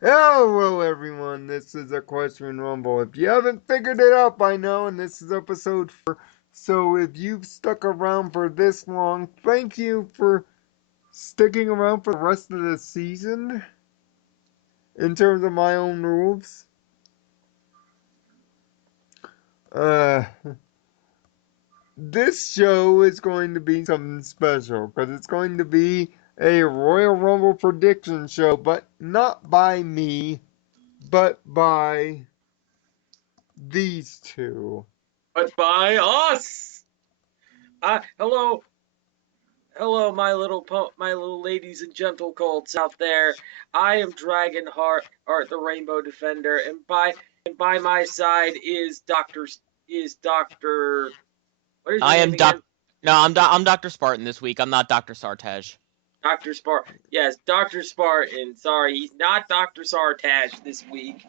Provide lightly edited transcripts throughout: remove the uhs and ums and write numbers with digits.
Hello, everyone. This is Equestrian Rumble. If you haven't figured it out by now, and this is episode 4, so if you've stuck around for this long, thank you for sticking around for the rest of the season in terms of my own rules. Uh, this show is going to be something special because it's going to be a Royal Rumble prediction show, but not by me, but by these two. But by us. Hello, hello, my little ladies and gentle colts out there. I am Dragonheart, Art the Rainbow Defender, and by my side is Doctor. What is your I name am again? I'm Dr. Spartan this week. I'm not Dr. Sartaj. Doctor Spartan. Yes, Doctor Spartan. Sorry, he's not Doctor Sartaj this week.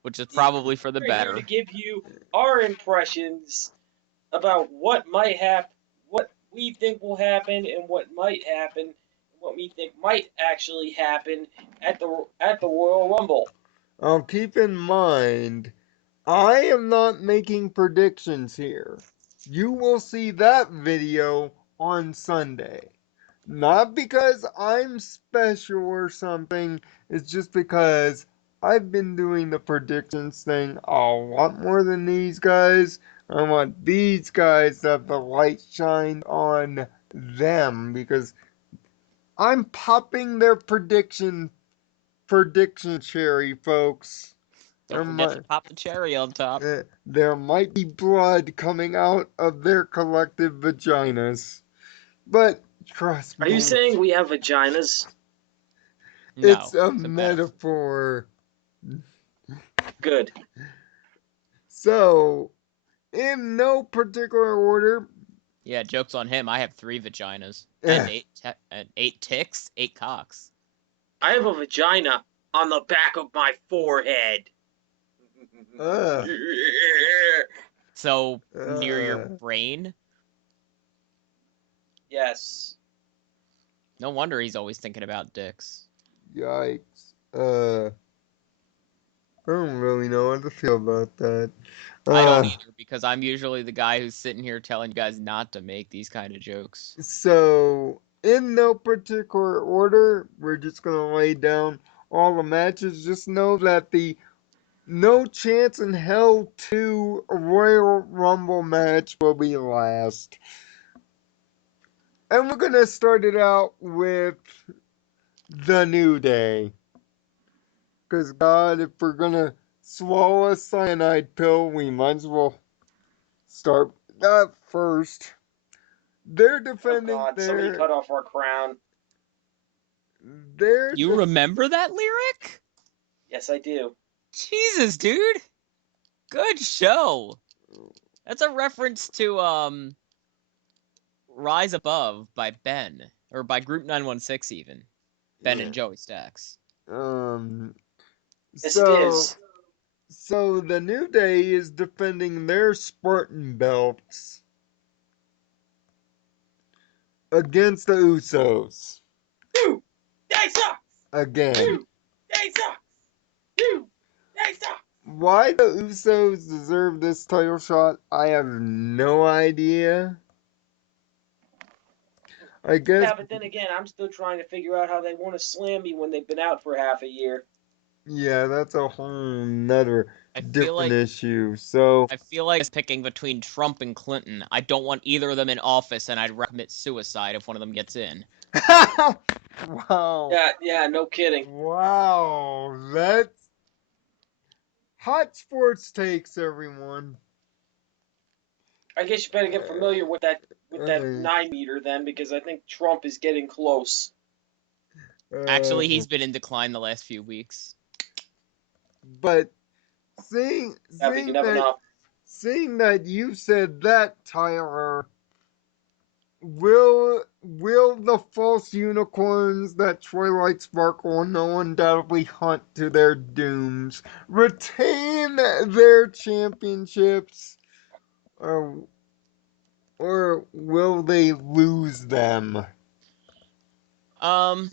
Which is probably for the We're here better. to give you our impressions about what might happen, what we think will happen, and what might happen, and what we think might actually happen at the Royal Rumble. Keep in mind, I am not making predictions here. You will see that video on Sunday. Not because I'm special or something, it's just because I've been doing the predictions thing a lot more than these guys. I want these guys to have the light shine on them because I'm popping their prediction cherry, folks. Don't forget to pop the cherry on top. There might be blood coming out of their collective vaginas. But trust Are you me, saying we have vaginas? it's No, a it's a metaphor. metaphor. Good. So, in no particular order, Yeah, joke's on him. I have 3 vaginas and 8 ticks, 8 cocks. I have a vagina on the back of my forehead. uh, So near your uh, brain. Yes. No wonder he's always thinking about dicks. yikes. I don't really know how to feel about that. I don't either because I'm usually the guy who's sitting here telling you guys not to make these kind of jokes. So, in no particular order, we're just gonna lay down all the matches. Just know that the No Chance in Hell 2 Royal Rumble match will be last. And we're gonna start it out with the New Day. Cause God, if we're gonna swallow a cyanide pill, we might as well start that first. They're Oh defending God! Somebody cut off our crown. their You remember that lyric? Yes, I do. Jesus, dude. Good show. That's a reference to Rise Above by Ben, or by Group 916 even. Ben yeah. and Joey Stacks. Um Yes, it so is. so the New Day is defending their Spartan belts against the Usos. Dude, they suck. Again. Dude, they suck. Dude, they suck. Why the Usos deserve this title shot, I have no idea. I guess, Yeah, but then again, I'm still trying to figure out how they want to slam me when they've been out for half a year. yeah, that's a whole nother I feel different like issue. So, I feel like picking between Trump and Clinton. I don't want either of them in office, and I'd commit suicide if one of them gets in. wow. Yeah, no kidding. Wow, that's hot sports takes, everyone. I guess you better get familiar with that Uh, 9 meter then, because I think Trump is getting close. Actually, uh, he's been in decline the last few weeks. but seeing Yeah, but you seeing never that know. seeing that you said that, Tyler, will the false unicorns that Twilight Sparkle and no undoubtedly hunt to their dooms retain their championships, or will they lose them? Um,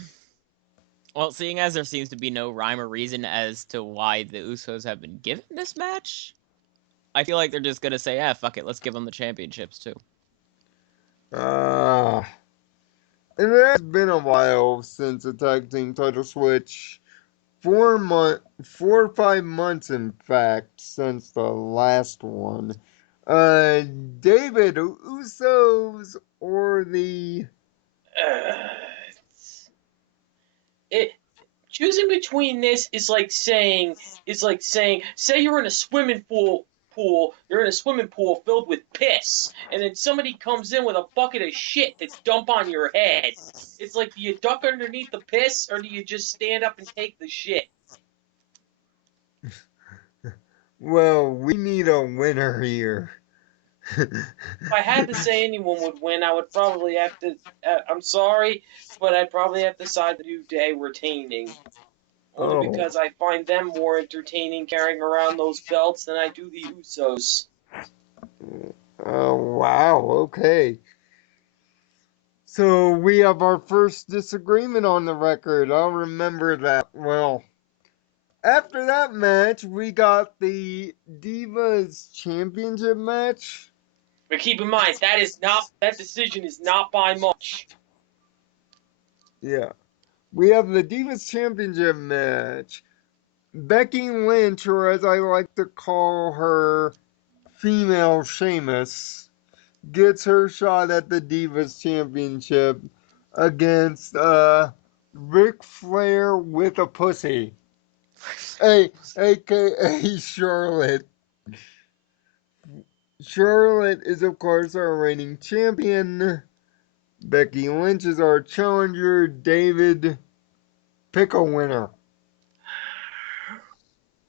Well, seeing as there seems to be no rhyme or reason as to why the Usos have been given this match, I feel like they're just gonna say, "Ah, fuck it, let's give them the championships too." Ah, it has been a while since a tag team title switch. 4 or 5 months, in fact, since the last one. David, Usos or the It choosing between this is like saying say you're in a swimming pool, you're in a swimming pool filled with piss, and then somebody comes in with a bucket of shit to dump on your head. It's like, do you duck underneath the piss or do you just stand up and take the shit? Well, we need a winner here. If I had to say anyone would win, I would probably have to. I'm sorry, but I'd probably have to side the New Day retaining. Only Oh, because I find them more entertaining carrying around those belts than I do the Usos. oh, wow, okay. So we have our first disagreement on the record. I'll remember that. Well, after that match, we got the Divas Championship match. But keep in mind, that decision is not by much. Yeah. We have the Divas Championship match. Becky Lynch, or as I like to call her, female Sheamus, gets her shot at the Divas Championship against Ric Flair with a pussy. AKA Charlotte. Charlotte is, of course, our reigning champion. Becky Lynch is our challenger. David, pick a winner.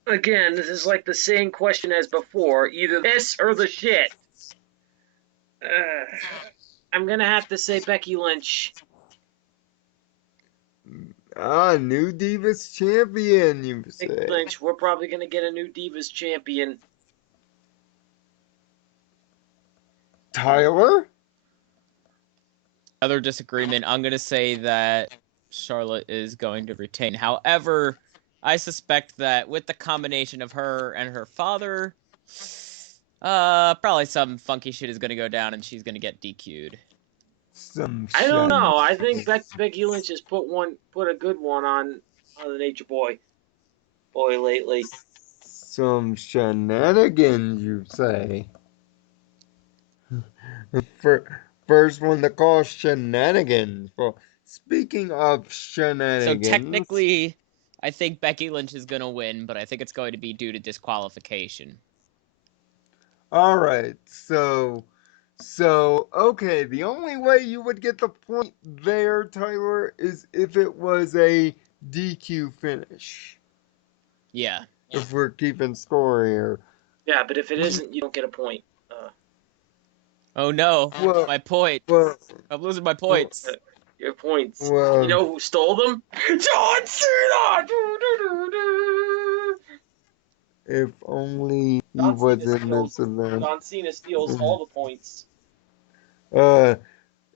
Again, this is like the same question as before: either this or the shit. I'm gonna have to say Becky Lynch. New Divas champion, you Becky say. Lynch. We're probably gonna get a new Divas champion. Tyler? Other disagreement, I'm gonna say that Charlotte is going to retain. However, I suspect that with the combination of her and her father, probably some funky shit is gonna go down and she's gonna get DQ'd. Some I don't shit. know. I think Becky Lynch has put a good one on the Nature Boy lately. Some shenanigans, you say. First one to call shenanigans. Well, speaking of So shenanigans, technically, I think Becky Lynch is gonna win, but I think it's going to be due to disqualification. all right. So okay. The only way you would get the point there, Tyler, is if it was a DQ finish. Yeah. If we're keeping score here. Yeah, but if it isn't, you don't get a point. Oh no, Well, my point. well, I'm losing my well, points. Your points. You well. know who stole them? John Cena! If only he wasn't missing that. John Cena steals all the points. Uh,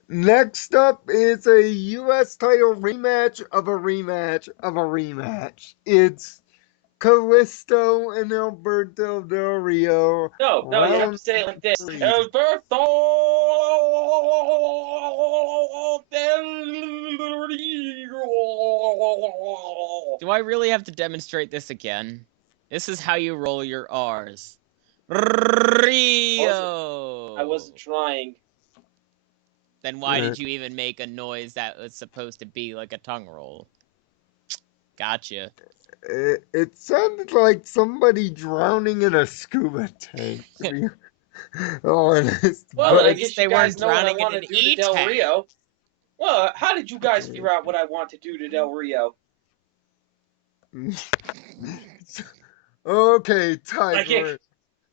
Next up is a U.S. title rematch of a rematch of a rematch. It's Callisto and Alberto Del Rio. No, you have to Round say it like this. 3. Alberto Del Rio. Do I really have to demonstrate this again? This is how you roll your R's. Rio! I wasn't trying. Then why did you even make a noise that was supposed to be like a tongue roll? Gotcha. It sounded like somebody drowning in a scuba tank, to be honest. Well, then I But guess They you guys weren't know what I drowning in want an to do to Del E-tank. Rio. Well, how did you guys figure out what I want to do to Del Rio? okay, Tyler.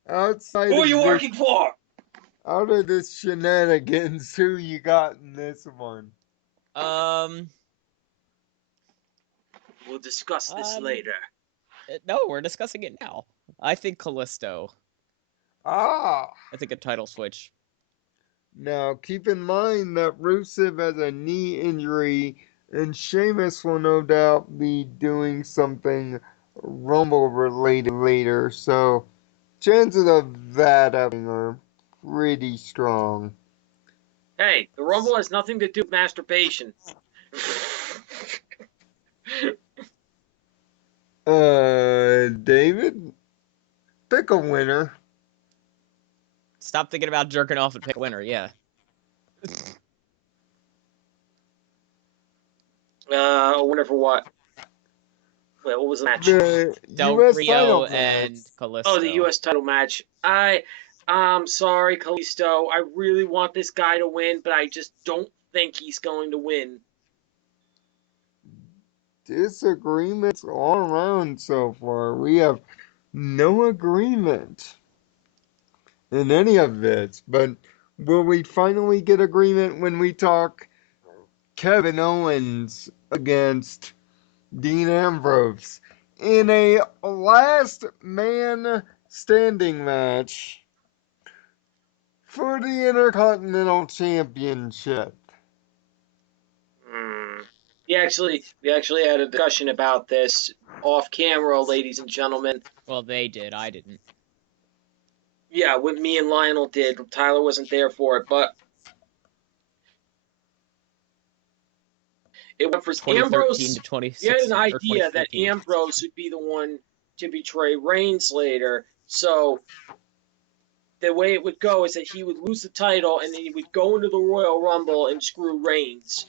Outside Who are of you this, working for? out of this shenanigans, who you got in this one? We'll discuss this later. No, we're discussing it now. I think Callisto. Ah, I think a title switch. now keep in mind that Rusev has a knee injury And Sheamus will no doubt be doing something Rumble related later, so chances of that happening are pretty strong. Hey, the Rumble has nothing to do with masturbation. David, pick a winner. Stop thinking about jerking off and pick a winner. Yeah. A winner for what? Wait, what was the match? The Del U.S. Rio title match. and Kalisto. Oh, the U.S. title match. I'm sorry, Kalisto. I really want this guy to win, but I just don't think he's going to win. Disagreements all around so far. We have no agreement in any of this, but will we finally get agreement when we talk Kevin Owens against Dean Ambrose in a last man standing match for the Intercontinental Championship? We actually had a discussion about this off camera, ladies and gentlemen. Well, they did. I didn't. Yeah, what me and Lionel did. Tyler wasn't there for it, but it went for 2013 Ambrose. to 2016 We had an or idea that 2014. Ambrose would be the one to betray Reigns later. So the way it would go is that he would lose the title and then he would go into the Royal Rumble and screw Reigns.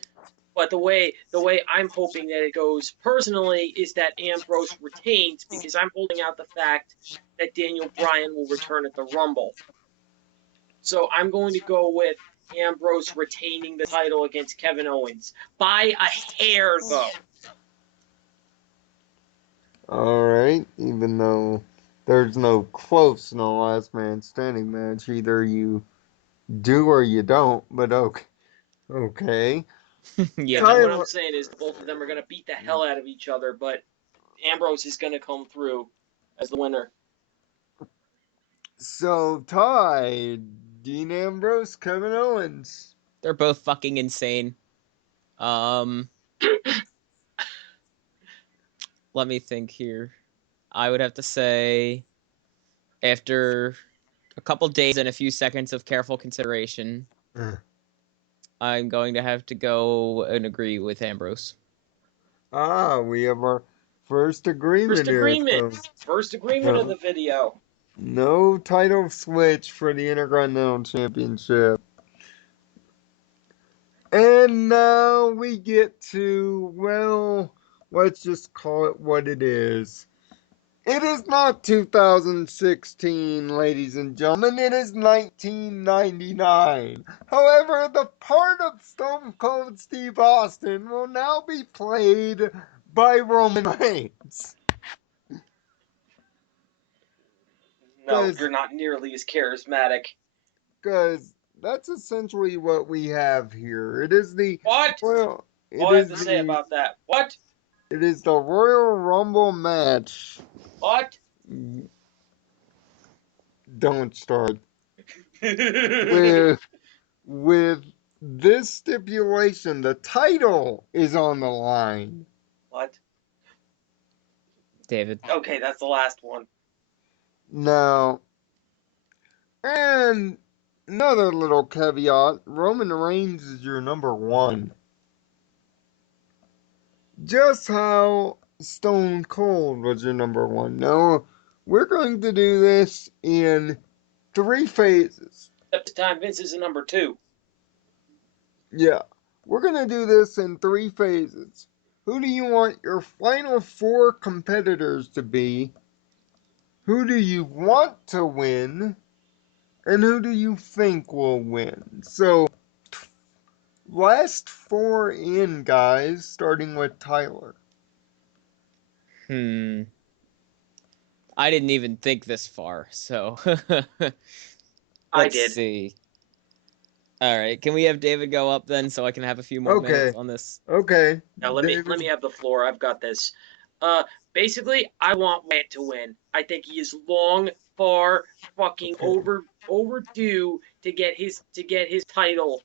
But the way I'm hoping that it goes personally is that Ambrose retains, because I'm holding out the fact that Daniel Bryan will return at the Rumble. So I'm going to go with Ambrose retaining the title against Kevin Owens by a hair, though. Alright, even though there's no close in a last man standing match, either you do or you don't, but okay. Yeah. Yeah, what I'm Tyler, saying is both of them are going to beat the hell out of each other, but Ambrose is going to come through as the winner. so Ty, Dean Ambrose, Kevin Owens. They're both fucking insane. Let me think here. I would have to say, after a couple days and a few seconds of careful consideration, I'm going to have to go and agree with Ambrose. We have our first agreement First here. agreement. So, First agreement of the video. no title switch for the Intercontinental Championship. And now we get to, well, let's just call it what it is. It is not 2016, ladies and gentlemen. It is 1999. However, the part of Stone Cold Steve Austin will now be played by Roman Reigns. No, you're not nearly as charismatic. Because that's essentially what we have here. It is the What? well, All I have to say about that. What? it is the Royal Rumble match. What? Don't start with this stipulation. The title is on the line. What? David. Okay, that's the last one. Now, and another little caveat: Roman Reigns is your number one. Just how Stone Cold was your number one. Now, we're going to do this in 3 phases. Except this time Vince is a number 2. Yeah, we're going to do this in 3 phases. Who do you want your final 4 competitors to be? Who do you want to win? And who do you think will win? So, last 4 in, guys, starting with Tyler. I didn't even think this far, so I did. Let's see. All right, can we have David go up then, so I can have a few more minutes on this? Okay. Now let me have the floor. I've got this. Basically, I want Wyatt to win. I think he is long, far, fucking overdue to get his title,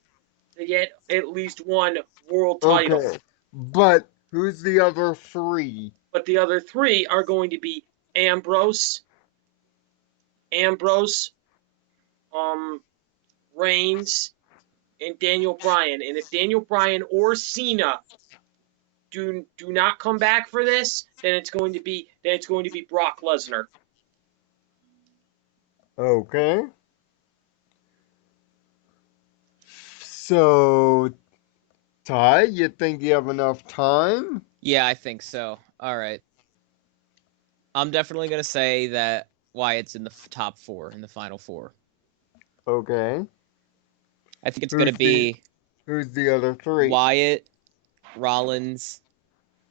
to get at least one world title. Okay. But who's the other three? But the other three are going to be Ambrose, Ambrose, Reigns, and Daniel Bryan. And if Daniel Bryan or Cena do not come back for this, then it's going to be Brock Lesnar. Okay. So, Ty, you think you have enough time? Yeah, I think so. All right. I'm definitely going to say that Wyatt's in the top 4, in the final 4. Okay. I think it's going to be Who's the other three? Wyatt, Rollins,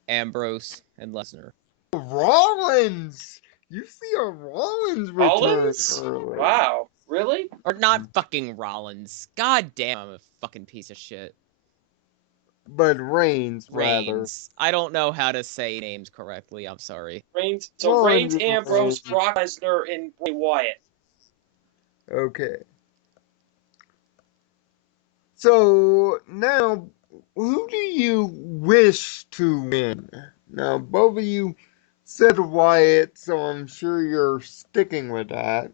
Ambrose, and Lesnar. Rollins! You see a Rollins return Rollins? early. Wow, really? Or not fucking Rollins. God damn, I'm a fucking piece of shit. But Reigns, rather. Reigns. I don't know how to say names correctly. I'm sorry. Reigns. So Rollins Reigns, and Ambrose, Reigns. Brock Lesnar, and Bray Wyatt. Okay. So, now, who do you wish to win? Now, both of you said Wyatt, so I'm sure you're sticking with that.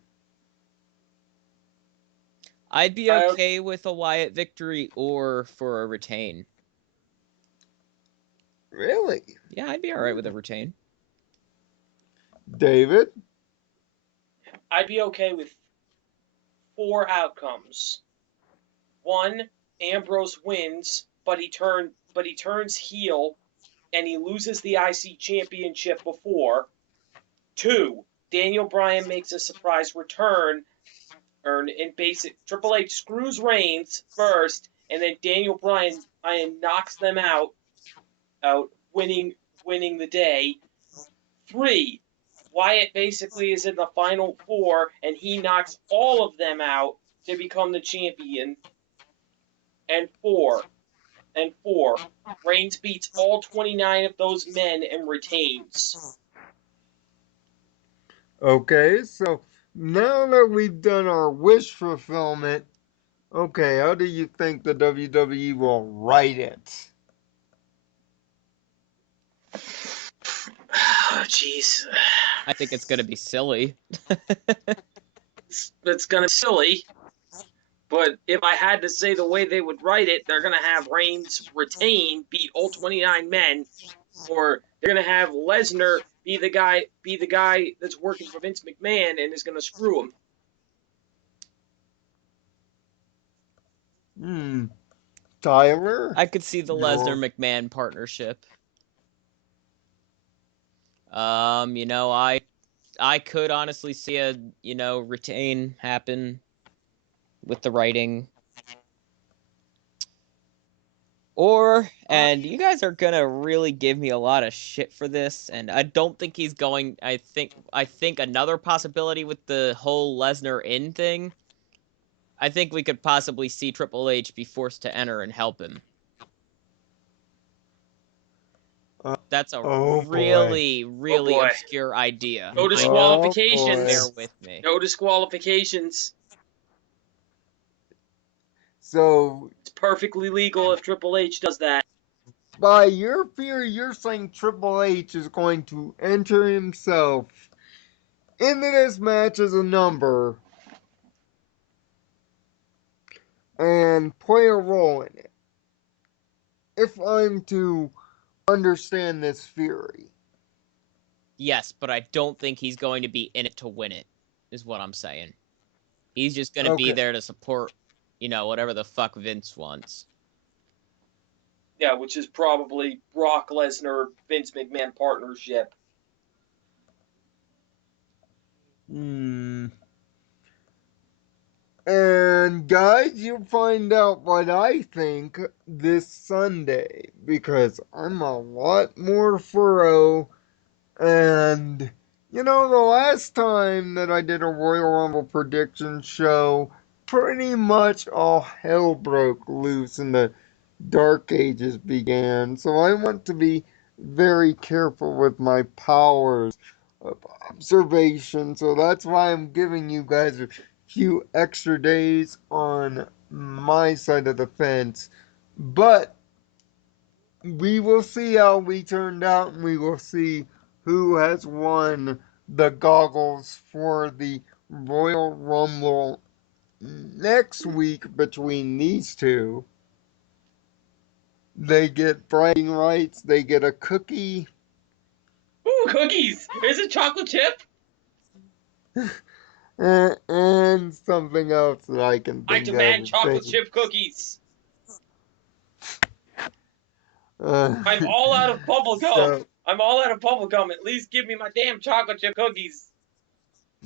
I'd be okay with a Wyatt victory or for a retain. Really? Yeah, I'd be alright with a retain. David? I'd be okay with 4 outcomes. 1, Ambrose wins, but he turns heel and he loses the IC championship before. 2, Daniel Bryan makes a surprise return, and Triple H screws Reigns first, and then Daniel Bryan knocks them out, winning the day. 3, Wyatt basically is in the final 4, and he knocks all of them out to become the champion. And 4, Reigns beats all 29 of those men and retains. Okay, so now that we've done our wish fulfillment, okay, how do you think the WWE will write it? Oh, jeez. I think it's gonna be silly. It's gonna be silly. But if I had to say the way they would write it, they're gonna have Reigns retain, beat all 29 men, or they're gonna have Lesnar be the guy that's working for Vince McMahon and is gonna screw him. Tyler? I could see the No. Lesnar McMahon partnership. I could honestly see a, retain happen with the writing. And you guys are gonna really give me a lot of shit for this, and I don't think he's going. I think another possibility with the whole Lesnar in thing. I think we could possibly see Triple H be forced to enter and help him. That's a really, really obscure idea. No disqualifications. Bear with me. No disqualifications. So, it's perfectly legal if Triple H does that. By your theory, you're saying Triple H is going to enter himself into this match as a number and play a role in it. If I'm to understand this theory. Yes, but I don't think he's going to be in it to win it, is what I'm saying. He's just going to be there to support, whatever the fuck Vince wants. Yeah, which is probably Brock Lesnar, Vince McMahon partnership. And guys, you'll find out what I think this Sunday, because I'm a lot more thorough. And, the last time that I did a Royal Rumble prediction show, pretty much all hell broke loose and the Dark Ages began. So I want to be very careful with my powers of observation. So that's why I'm giving you guys a few extra days on my side of the fence. But we will see how we turned out, and we will see who has won the goggles for the Royal Rumble next week between these two. They get bragging rights, they get a cookie. Ooh, cookies! Is it chocolate chip? And something else that I can I think demand of. chocolate chip cookies! Uh, I'm all out of bubble gum! so, I'm all out of bubble gum. At least give me my damn chocolate chip cookies!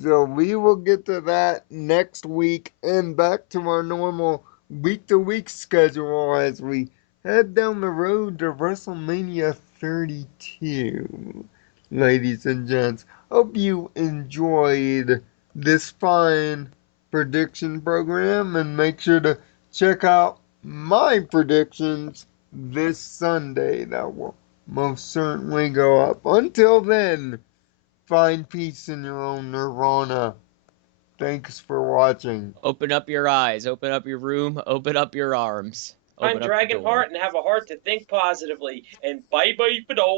so we will get to that next week and back to our normal week to week schedule as we head down the road to WrestleMania 32. Ladies and gents, hope you enjoyed this fine prediction program and make sure to check out my predictions this Sunday. That will most certainly go up. Until then, find peace in your own nirvana. Thanks for watching. Open up your eyes, open up your room, open up your arms, I'm open up the door. Dragonheart and have a heart to think positively. And bye bye for now.